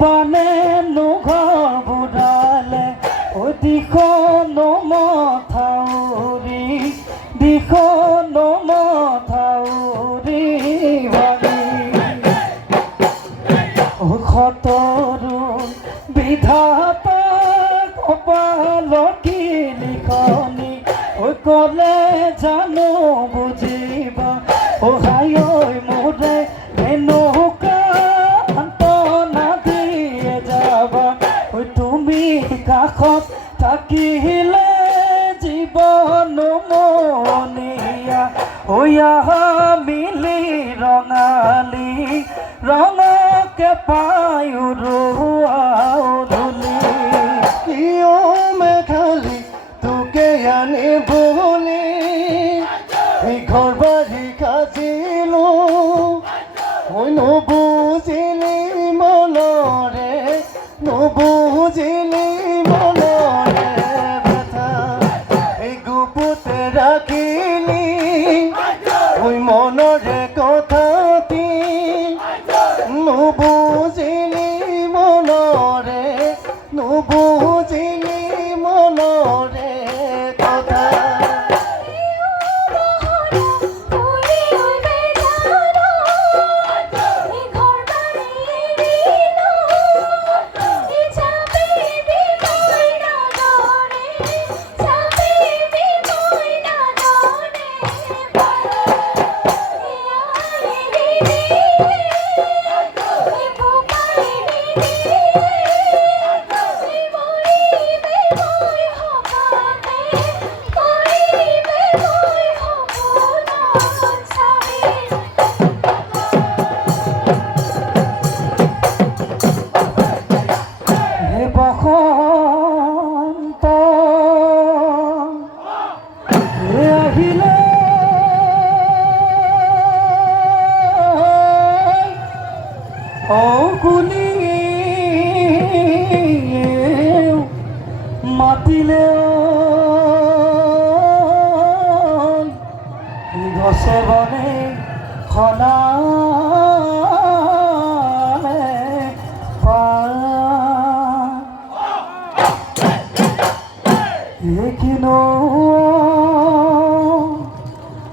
বানে ঘৰ বুঢ়ালে ঐ দিখন মথাউৰি দিখন মথাউৰি ভাঙি সতৰুণ বিধাতা কপালৰ কি লিখনি ঐ ক'লে জানো বুজিবা হাই ঐ মোৰে এনেকুৱা সান্তনা দিয়ে যাবা ঐ তুমি কাষত থাকিলে জীৱন মনিয়া ঐ আহা মিলি ৰঙালী ৰঙকে পায়ো ৰোৱা ধূলি কিয় মেঘালী তোকে আনিবলৈ ঘৰ বাৰী সাজিলো মই নুবুজিলি মনৰে নুবুজিলি মনৰে ব্যথা এই গুপুতে ৰাখিলি মই মনৰে কথাটি নুবুজিলি মনৰে নুবুজিলি মনৰে কথা বসন্ত আহিলে অকুলি মাতিলে গছে বনে খনালে কিনো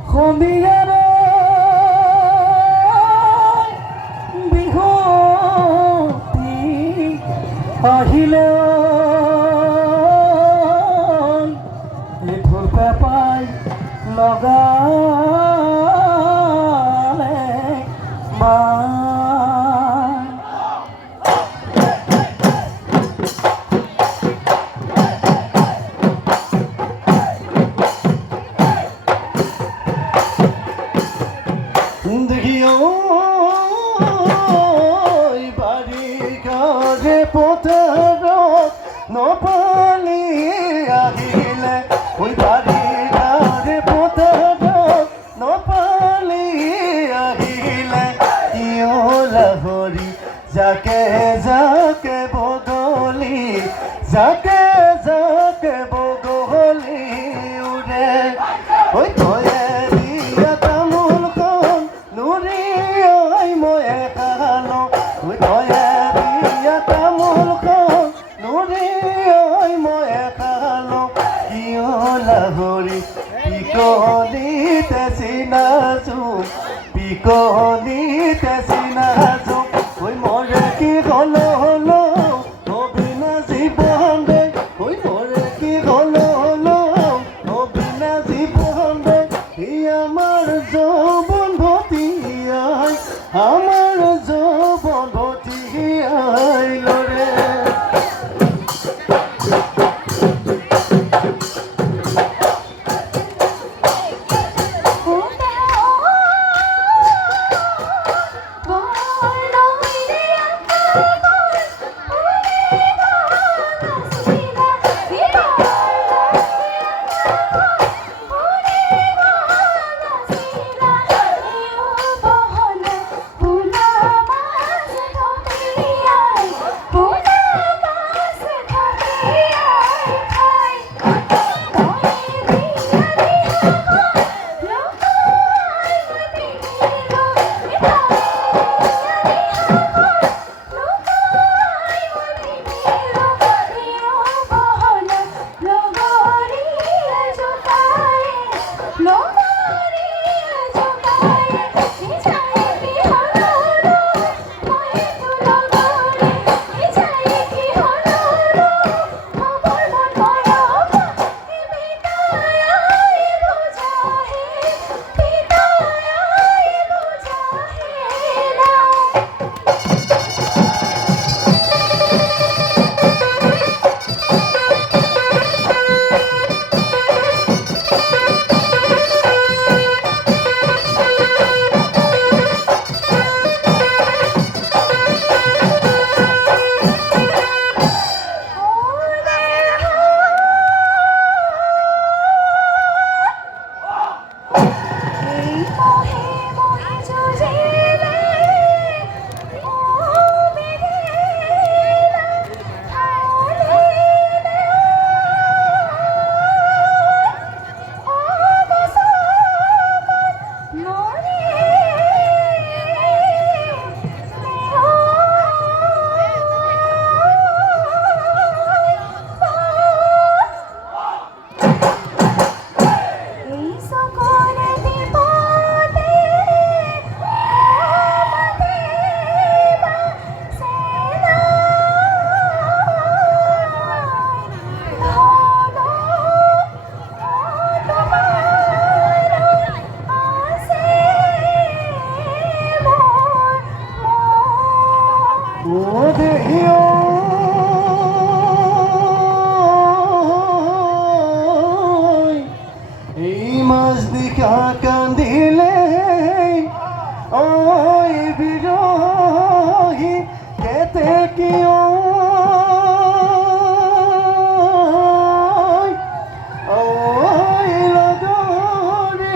সমিয়াৰে বিহুতি আহিলে ঢোল পেঁপাই লগালে মা বাৰিষাৰে পথাৰত নপালি আহিলে ঐ বাৰিষাৰে পথাৰত নপালি আহিলে কিয় লাহৰি যাকে যাকে বগলী যাকে যাকে বগলী উৰে ঐ তয়ে দিয়া তামোলখন নুৰি ঐ ময়ে খালো ঐ তয়ে দিয়া তামোলখন নুৰি ঐ ময়ে খালো কিয় লাহৰি পিকলিতে চিনাজো পিকলিতে চিনাজো ঐ মৰে কি হলো হলো অবিনা জীৱন ও দেহিও এই মাছ দেখা কান্দিলে ওই বিরোহী কেতে কিও ওই লগরে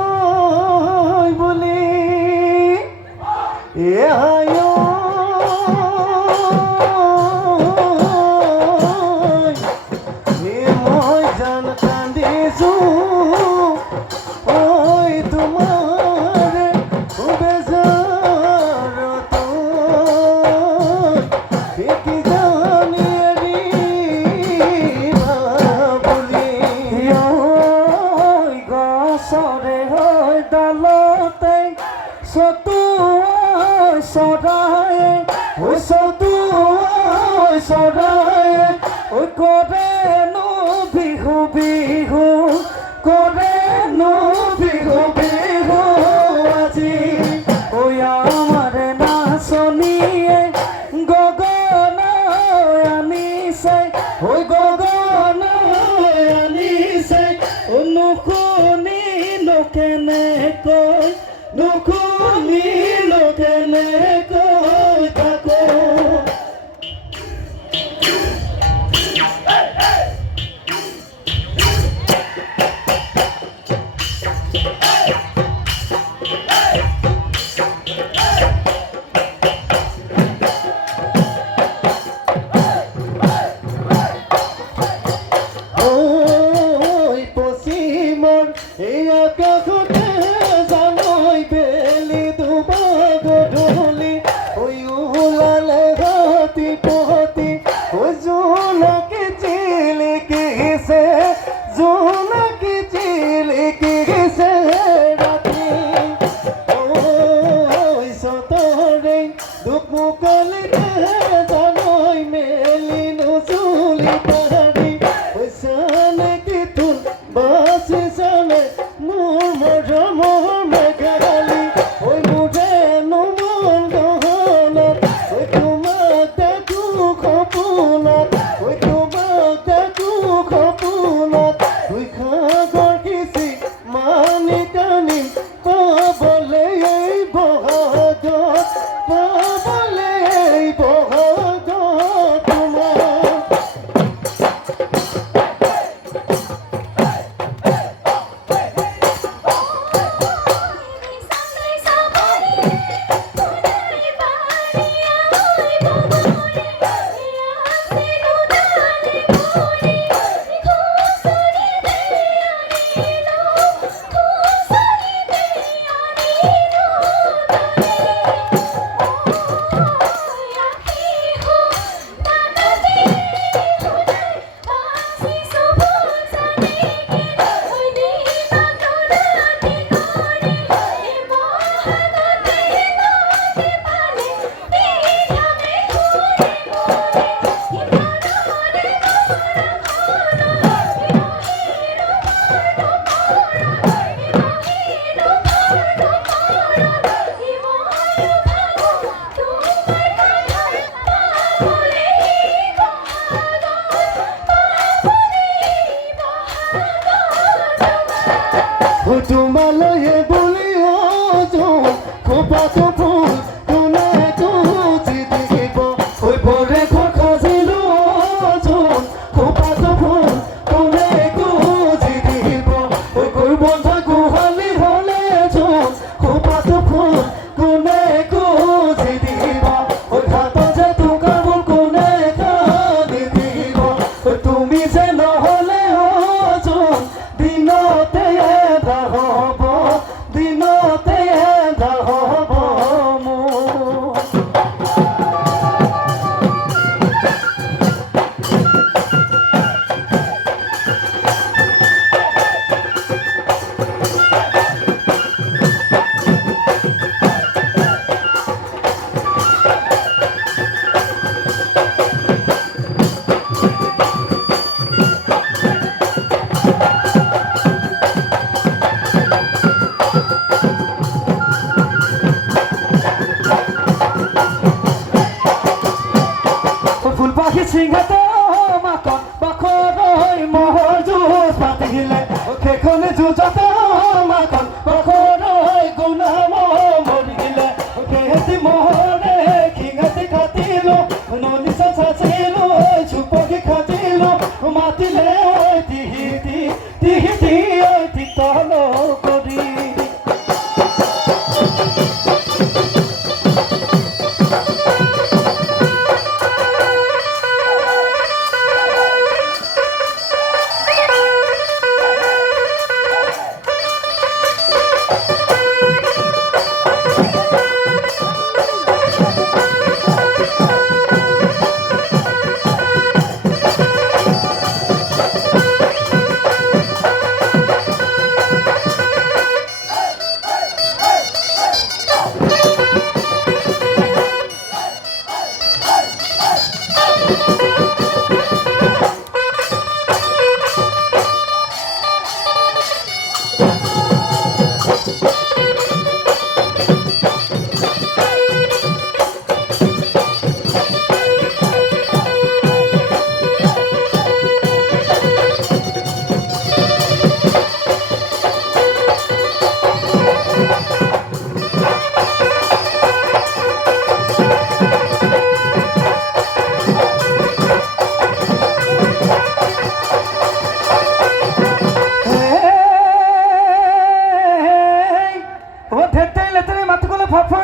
লেওই বলি এ আয়ো এ মই জান কান্দিছো ওই তোমার বেজার তো কি জানি বলি ওই গছৰে হৈ ডালতে চতুৱাই চৰায়ে ঐ চতুৱাই চৰায়ে ঐ কৰেনো বিহু বিহু কৰেনো বিহু বিহু আজি ঐ আমাৰ নাচনীয়ে গগনাই আনিছে ঐ গগনাই আনিছে নুশুনিলো কেনেকৈ নুশুনিলো কেনেকৈ তাকো ওই পশ্চিমর এই আকাশতে জানই বেলি দুবা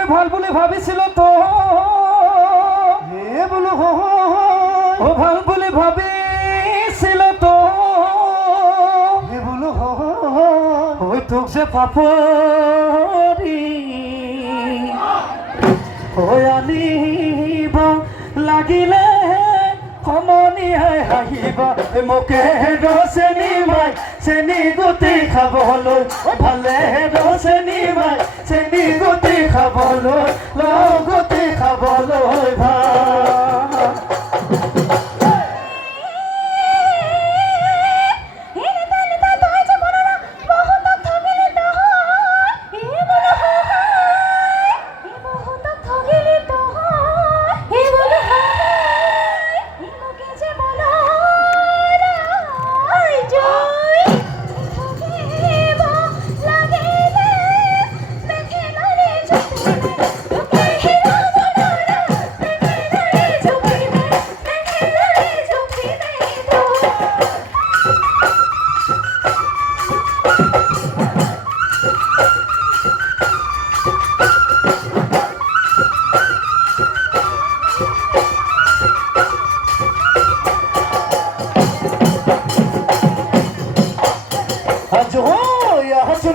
মই ভাল বুলি ভাবিছিলো তো হে বোলো ও ভাল বুলি ভাবিছিলো তো হে বোলো ওই তোক যে পাপৰি ওই আনিব লাগিলে সমনীয়াই হাঁহিব মোকে চেনি মাই চেনি গুটি খাবলৈ ভালে চেনি মাই চেনি গুটি খাবলৈ গুটি খাবলৈ ভাল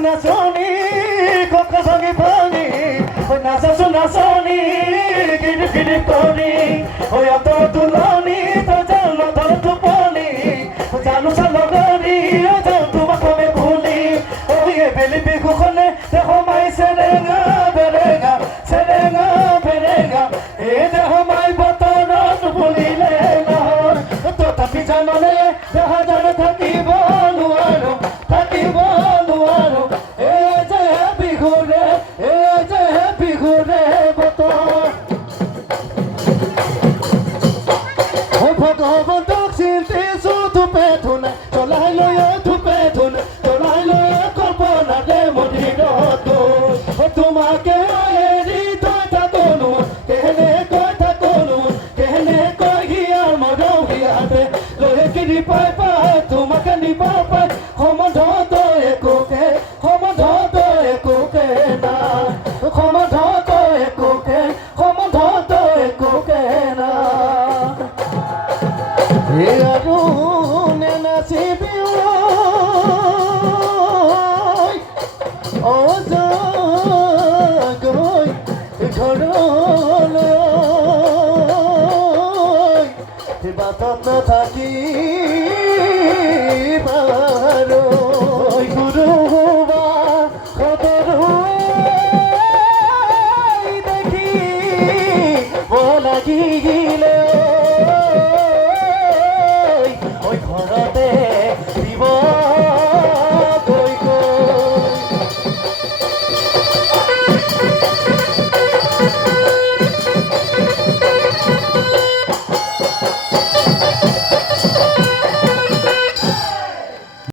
Nasoni, coca sangue pani, nasa sunasoni, gidi gidi koni, oya to tuloni, to jalo to tuponi, jalo salogani, oya tu makome kuli, oye beli biku kone, deho mai serenga berenga, serenga berenga, deho mai botona tupulile lahor, to tapi janole, deha jane thaki boluaro, thaki boluaro. ভগৱন্তক চিন্তি ধূপে ধুনে চলাই লৈ ধূপে ধুনে চলাই লৈ কল্পনাৰে মন্দিৰত তোমাকে এৰি থৈ থাকোনো কেনেকৈ থাকোনো কেনেকৈ হিয়াৰ মৰম হিয়াতে লৈ কিনি পাই পাই তোমাকে নিব পাই সম্বন্ধত একোকে সম্বন্ধত একোকে না সম্বন্ধত একোকে সম্বন্ধত একোকে না আৰু নাচিবি গৈ ঘৰলৈ বাটত থাকি